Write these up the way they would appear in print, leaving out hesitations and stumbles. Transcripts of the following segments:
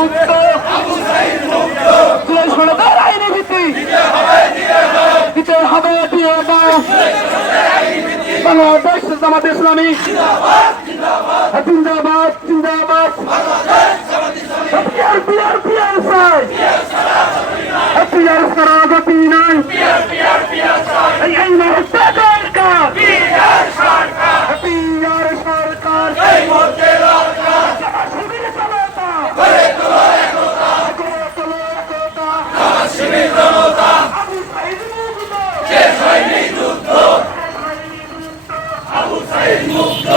মুক্ত সরকার আইনি ভিত্তি দিতে হবে দিয়ে দাও বাংলাদেশ জামাত ইসলামী জিন্দাবাদ জিন্দাবাদ পিয়ার সারা গতি নাই এই মুহূর্তে দরকার পিয়ার সরকার শিবির জনতা শিবির জনতা আবু সাইদ মুক্ত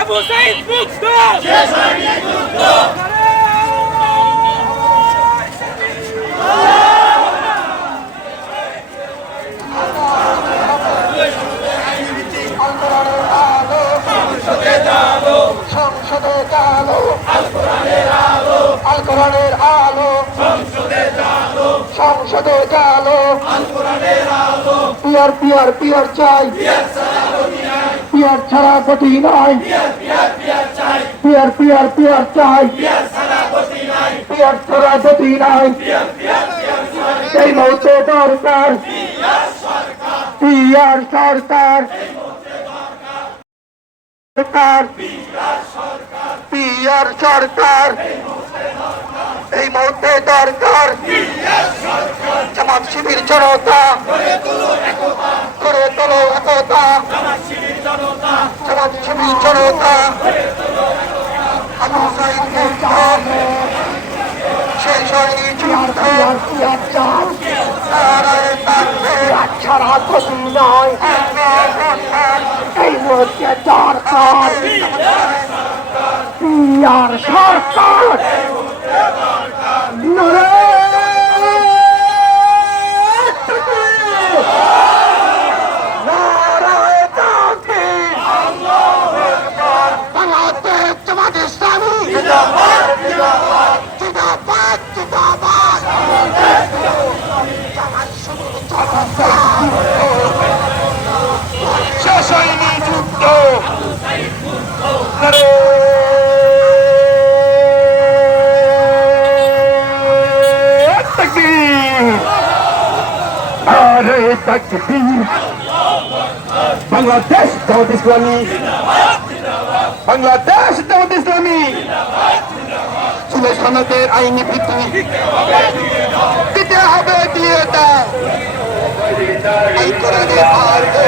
Abu Said Mukta! সংসদে চালো আল কোরআনের আলো সংসদে চালো পিয়ার পিয়ার পিয়ার চাই পিয়ার ছাড়া গতি নাই পিয়ার পিয়ার পিয়ার চাই পিয়ার ছাড়া গতি নাই এই মুহূর্তে দরকার পিয়ার সরকার পিয়ার সরকার এই মুহূর্তে দরকার জামাত শিবির জনতা করে তোলো একতা জামাত শিবির জনতা আবু সাইদ মুক্ত শেষ হয়নি যুদ্ধ ছাড়া গতি নয় এই মুহূর্তে দরকার পিয়ার সরকার বাংলাদেশ জামাত ইসলামী জিন্দাবাদ জিন্দাবাদ শেষ হয়নি যুদ্ধ বাংলাদেশ জামাত ইসলামী বাংলাদেশ জামাত ইসলামী সনদের আইনি ভিত্তি দিতে হবে দিয়ে দাও এই কোরআনের আলো